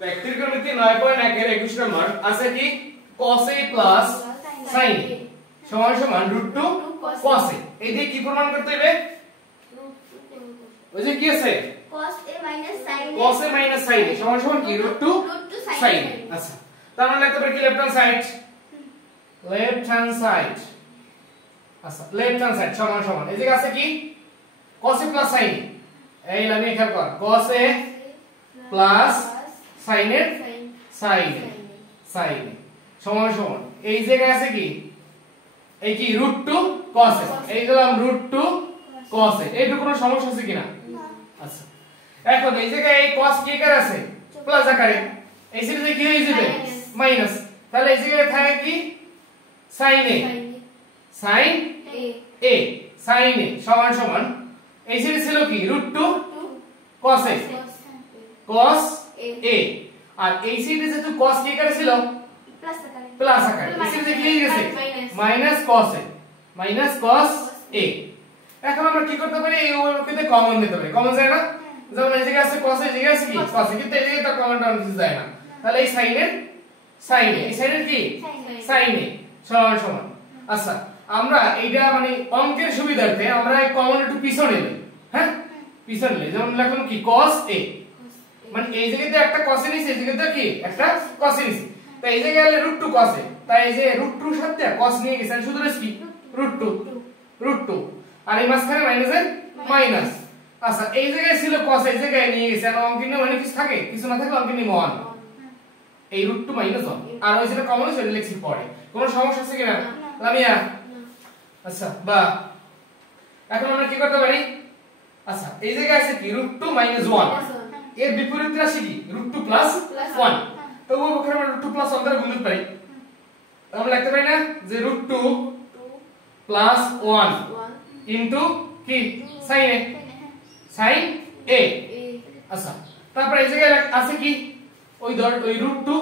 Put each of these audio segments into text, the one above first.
ব্যক্তির গণিতে 9.1 এর 21 নম্বর আছে কি cos a plus sin a সমান সমান √2 cos a। এই দিয়ে কি প্রমাণ করতে হবে? ওই যে কি আছে cos a minus sin a সমান সমান কি √2 sin a। আচ্ছা তার মানে লিখতে পারি কি লেফট হ্যান্ড সাইড আচ্ছা লেফট হ্যান্ড সাইড সমান সমান এই জায়গা আছে কি cos a plus sin a। এই লাইনে খেয়াল কর cos a plus sin a সমান সমান এই জায়গায় আছে কি এই কি √2 cos a এই দিলাম √2 cos a। এইটা কোনো সমস্যা আছে কিনা? আচ্ছা এখন এই জায়গায় এই cos কি আকারে আছে প্লাস আকারে এই সিরিজে কি হয়ে যাবে মাইনাস তাহলে এই জায়গায় থাকে কি sin a সমান সমান এই সিরিজ ছিল কি √2 cos a আর এই সিরিজে তো cos কি আকারে ছিল প্লাস আকারে এই সিরিজে কি হয়ে গেছে মাইনাস cos a। এখন আমরা কি করতে পারি এই উভয়কে কমন নিতে পারি কমন যায় না যেমন এই জায়গায় আছে cos এই জায়গায় আছে কি cos কিন্তু এই জায়গায় তো কমন টার্ম কিছু যায় না তাহলে এই sin এর কি sin a সমান সমান। আচ্ছা আমরা এইটা মানে অঙ্কের সুবিধার্থে আমরা এই কমন একটু পিছনে নেই হ্যাঁ পিছনে নেই যেমন লিখলাম কি cos a মানে এই জায়গাতে একটা cos নিছি এই জায়গাতে কি একটা cos নিছি তাই এই জায়গায় হলো √2 cos a তাই এই যে √2 এর সাথে cos নিয়ে গেছেন শুধু রেস কি √2 আর এই মাঝখানে মাইনাসের মাইনাস। আচ্ছা এই জায়গায় ছিল cos এই জায়গায় নিয়ে গেছেন অঙ্কে নিয়ে মানে কিছু থাকে কিছু না থাকলে অঙ্কে নিয়ে 1 এই √2 -1 আর ওই যেটা কমন সেটা লিখছি পরে কোনো সমস্যা আছে কিনা লামিয়া? আচ্ছা বা এখন আমরা কি করতে পারি আচ্ছা এই জায়গায় আছে কি √2 -1 এর বিপরীত রাশি কি √2 + 1 তো ওই পক্ষে আমরা √2 + 1 দ্বারা গুণ করতে পারি আমরা লিখতে পারি না যে √2 + 1 ইনটু কি sin a আচ্ছা তারপর এই জায়গায় আছে কি ওই ধর ওই √2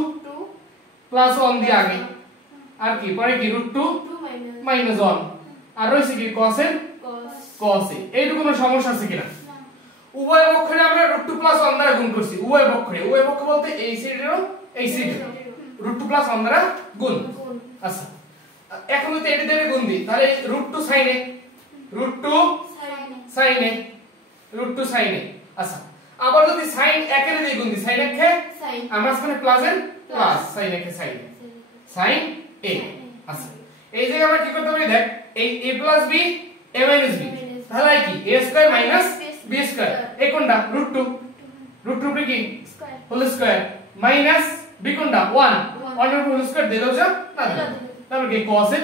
+ 1 দিয়ে আগে আর কি পরে কি √2 -1 আর রইছে কি cos a এইটুকু কোনো সমস্যা আছে কিনা? উভয় পক্ষে আমরা √2 + 1 দ্বারা গুণ করছি উভয় পক্ষে বলতে এই সাইডেরও এই সাইডেরও √2 + 1 দ্বারা গুণ। আচ্ছা এখন যদি এটা দিয়ে গুণ দিই তাহলে √2 sin a আচ্ছা আবার যদি sin 1 এর দিয়ে গুণ দিই sin 1 কে আমরা এখানে প্লাস এর plus sin 1 K sin a। আচ্ছা এই জায়গায় আমরা কি করতে পারি দেখ এই a + b a - b তাহলে কি a² - b² এই কোনটা √2 উপরে কি হোল স্কয়ার মাইনাস b কোনটা 1 এর হোল স্কয়ার দিলেও যা না তাহলে কি cos a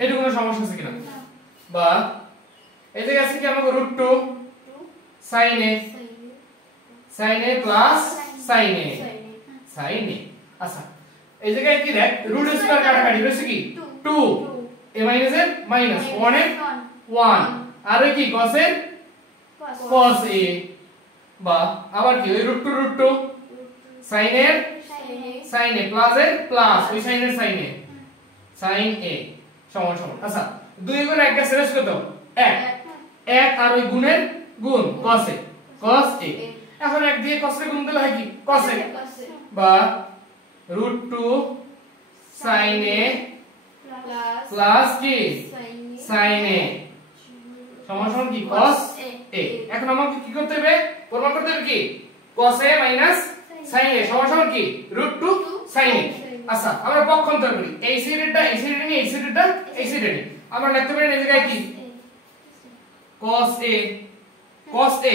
এটা কোনো সমস্যা আছে কিনা? বা এই জায়গায় আছে কি আমাদের √2 sin a plus sin a আচ্ছা এই জায়গায় কি দেখ √2 কাটাকাটি হচ্ছে কি 2 a - এর মাইনাস 1 এর 1 আর কি cos a বা আবার কি ওই √2 sin a প্লাস এর প্লাস ওই sin এর sin a সমান সমান। আচ্ছা 2 গুণ 1 কে শেষ কত 1 আর ওই গুণের গুণ cos a এখন 1 দিয়ে cos এর গুণ দিলে হয় কি cos a বা √2 sin a প্লাস কি sin a সমান সমান কি cos a। এখন আমাকে কি করতে হবে প্রমাণ করতে হবে কি cos a - sin a সমান সমান কি √2 sin a। আচ্ছা আমরা পক্ষান্তর করি এই সাইডেরটা এই সাইডে নিয়ে এই সাইডেরটা এই সাইডে নিয়ে আমরা লিখতে পারি এই জায়গায় কি cos a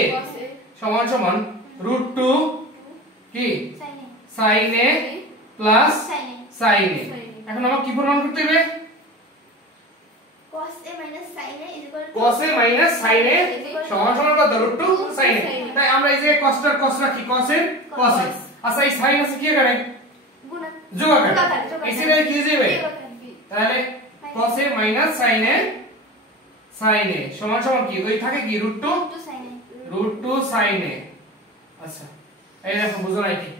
সমান সমান √2 কি sin a plus sin a। এখন আমাকে কি প্রমাণ করতে হবে cos a - sin a সমান সমান কত √2 sin a। তাই আমরা এই যে cos রাখি cos a আচ্ছা এই sin আছে কি করে যোগ আকারে এই সিরিজে কি যাবে তাহলে cos a - sin a সমান সমান কি ওই থাকে কি √2 sin a আচ্ছা এই দেখো বুঝো নাই কি